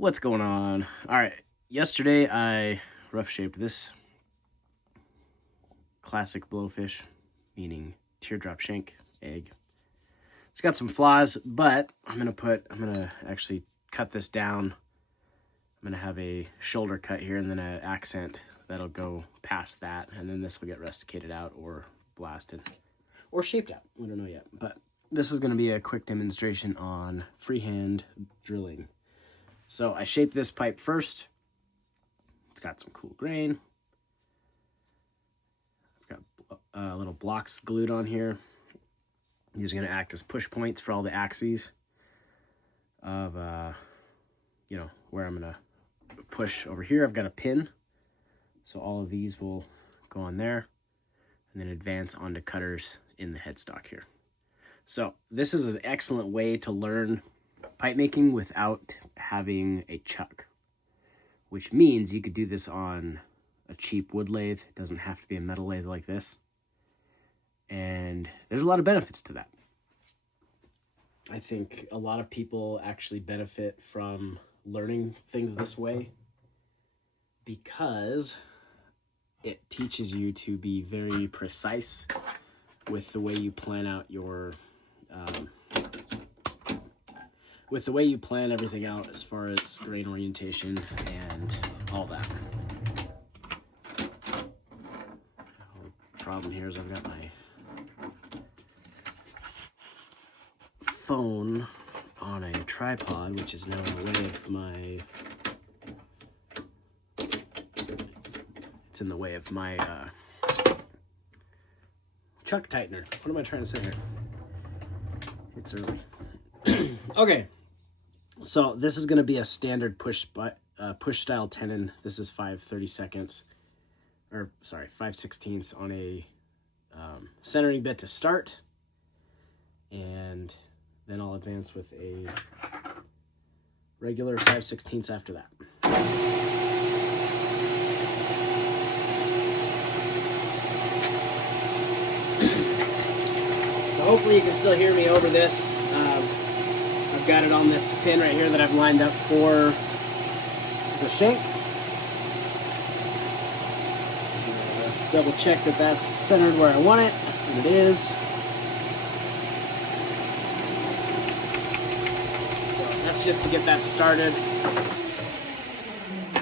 What's going on? All right, yesterday I rough shaped this classic blowfish, meaning teardrop shank egg. It's got some flaws, but I'm gonna actually cut this down. I'm gonna have a shoulder cut here and then an accent that'll go past that, and then this will get rusticated out or blasted or shaped out. We don't know yet, but this is gonna be a quick demonstration on freehand drilling. So I shaped this pipe first. It's got some cool grain. I've got little blocks glued on here. These are going to act as push points for all the axes of, where I'm going to push over here. I've got a pin. So all of these will go on there and then advance onto cutters in the headstock here. So this is an excellent way to learn pipe making without having a chuck, which means you could do this on a cheap wood lathe. It doesn't have to be a metal lathe like this. And there's a lot of benefits to that. I think a lot of people actually benefit from learning things this way because it teaches you to be very precise with the way you plan out your everything out as far as grain orientation and all that. The problem here is I've got my phone on a tripod, which is now in the way of my chuck tightener. What am I trying to say here? It's early. Okay. So this is going to be a standard push style tenon. This is 5/32, or sorry, 5/16 on a centering bit to start, and then I'll advance with a regular 5/16 after that. So hopefully you can still hear me over this. I've got it on this pin right here that I've lined up for the shank. Double check that that's centered where I want it, and it is. So that's just to get that started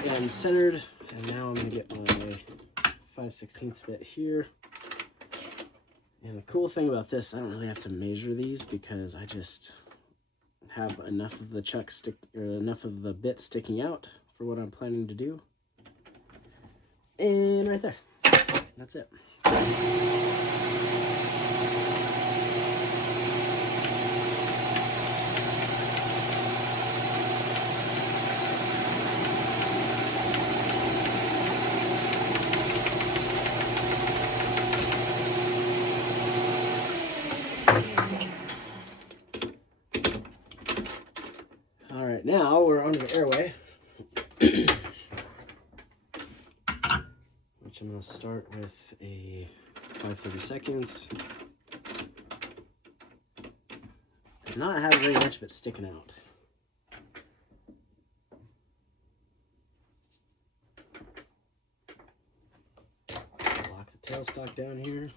and centered. And now I'm going to get my 5/16 bit here. And the cool thing about this, I don't really have to measure these because I just have enough of the chuck enough of the bit sticking out for what I'm planning to do. And right there, that's it. All right, now we're onto the airway, which I'm going to start with a 5/32, and not have very much of it sticking out. Lock the tailstock down here.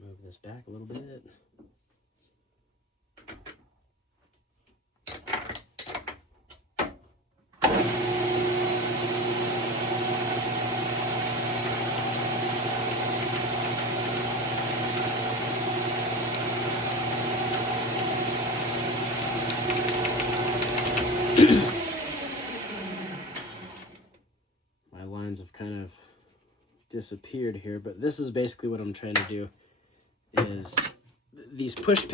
Move this back a little bit. My lines have kind of disappeared here, but this is basically what I'm trying to do. Is these push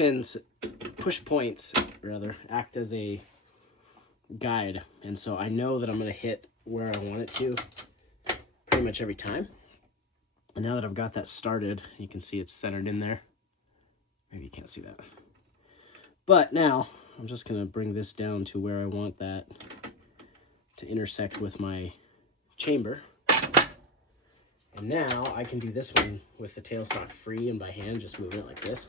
points rather, act as a guide, and so I know that I'm going to hit where I want it to pretty much every time. And now that I've got that started, you can see it's centered in there. Maybe you can't see that. But now I'm just gonna bring this down to where I want that to intersect with my chamber. And now I can do this one with the tailstock free and by hand, just moving it like this.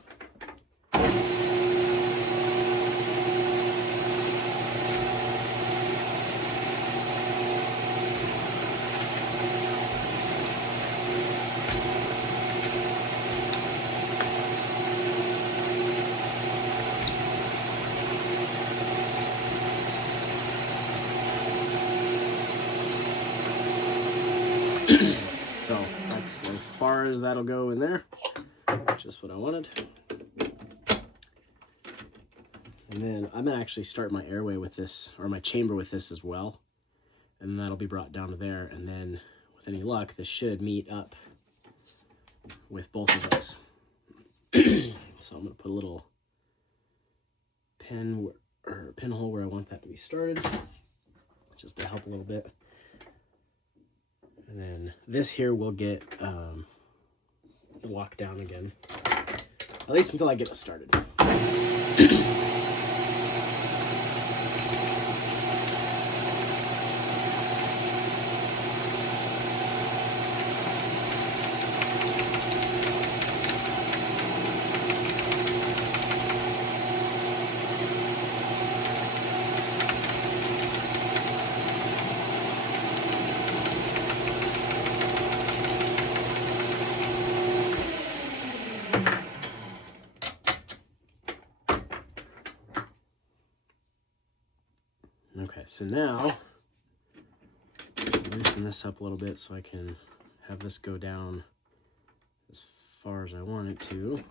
So that's as far as that'll go in there. Just what I wanted. And then I'm gonna actually start my airway with this, or my chamber with this as well. And that'll be brought down to there. And then with any luck, this should meet up with both of those. So I'm gonna put a little pinhole where I want that to be started, just to help a little bit. And then this here will get locked down again, at least until I get it started. Okay, so now loosen this up a little bit so I can have this go down as far as I want it to.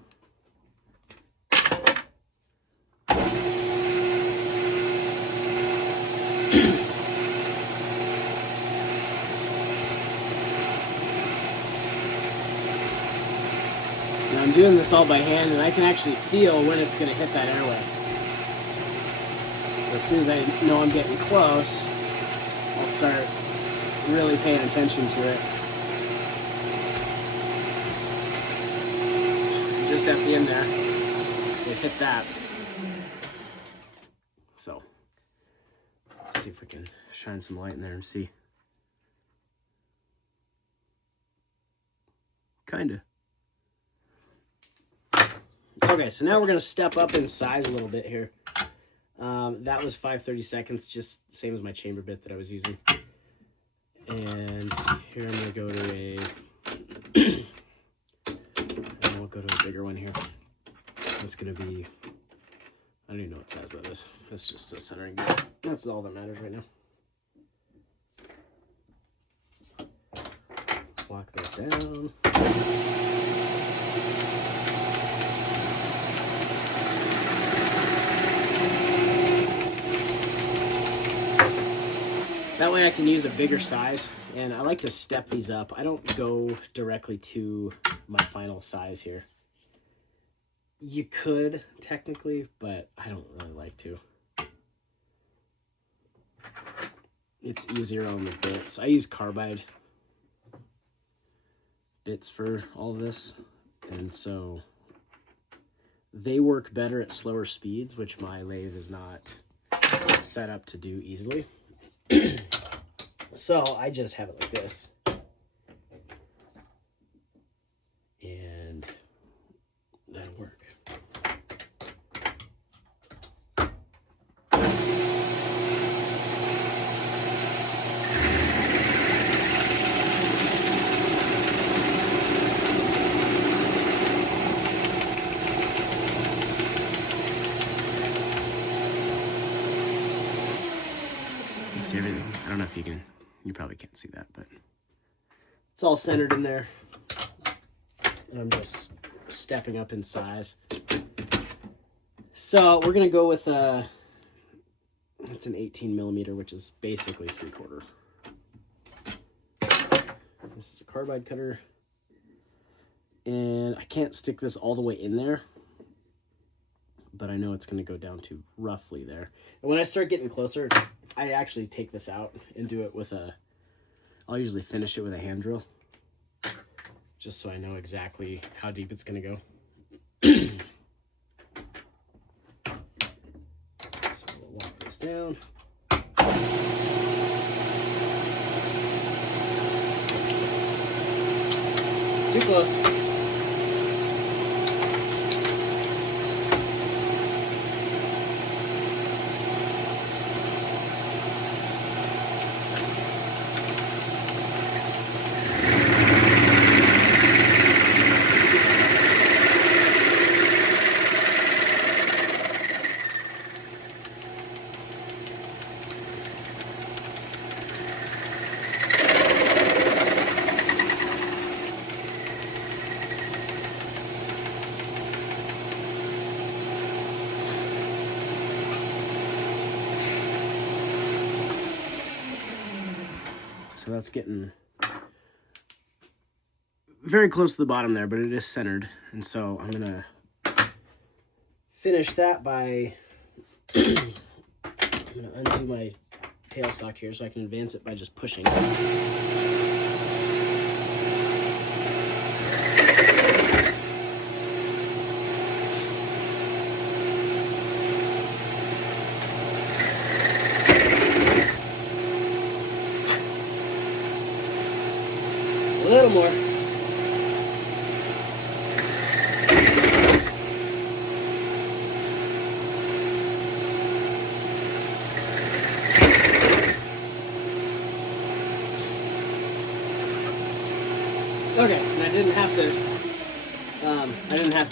Now I'm doing this all by hand, and I can actually feel when it's going to hit that airway. So as soon as I know I'm getting close, I'll start really paying attention to it. Just at the end there, it hit that. So let's see if we can shine some light in there and see. Kinda. Okay, so now we're gonna step up in size a little bit here. That was 5/32, just the same as my chamber bit that I was using. And here I'm gonna go to a, and we'll go to a bigger one here. That's gonna be, I don't even know what size that is. That's just a centering bit. That's all that matters right now. Lock this down. That way I can use a bigger size, and I like to step these up. I don't go directly to my final size here. You could, technically, but I don't really like to. It's easier on the bits. I use carbide bits for all of this, and so they work better at slower speeds, which my lathe is not set up to do easily. So I just have it like this, and that'll work. See everything? I don't know if you can, you probably can't see that, but it's all centered in there. And I'm just stepping up in size. So we're gonna go with it's an 18mm, which is basically 3/4. This is a carbide cutter, and I can't stick this all the way in there, but I know it's gonna go down to roughly there. And when I start getting closer, I actually take this out and do it with I'll usually finish it with a hand drill, just so I know exactly how deep it's going to go. So we'll lock this down. Too close. So that's getting very close to the bottom there, but it is centered. And so I'm gonna finish that by, I'm gonna undo my tailstock here so I can advance it by just pushing. A little more. Okay, and I didn't have to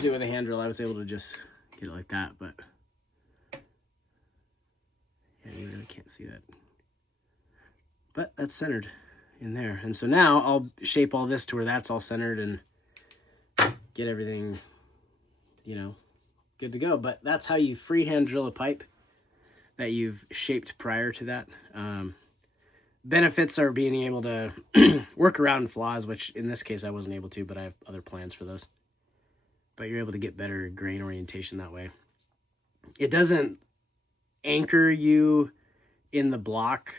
do it with a hand drill. I was able to just get it like that, but yeah, you really can't see that. But that's centered in there. And so now I'll shape all this to where that's all centered and get everything, you know, good to go. But that's how you freehand drill a pipe that you've shaped prior to that. Benefits are being able to work around flaws, which in this case I wasn't able to, but I have other plans for those. But you're able to get better grain orientation that way. It doesn't anchor you in the block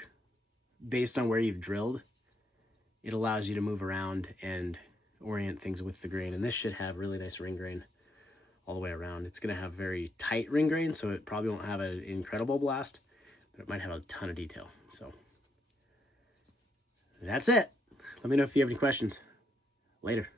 based on where you've drilled. It allows you to move around and orient things with the grain. And this should have really nice ring grain all the way around. It's going to have very tight ring grain, so it probably won't have an incredible blast, but it might have a ton of detail. So that's it. Let me know if you have any questions. Later.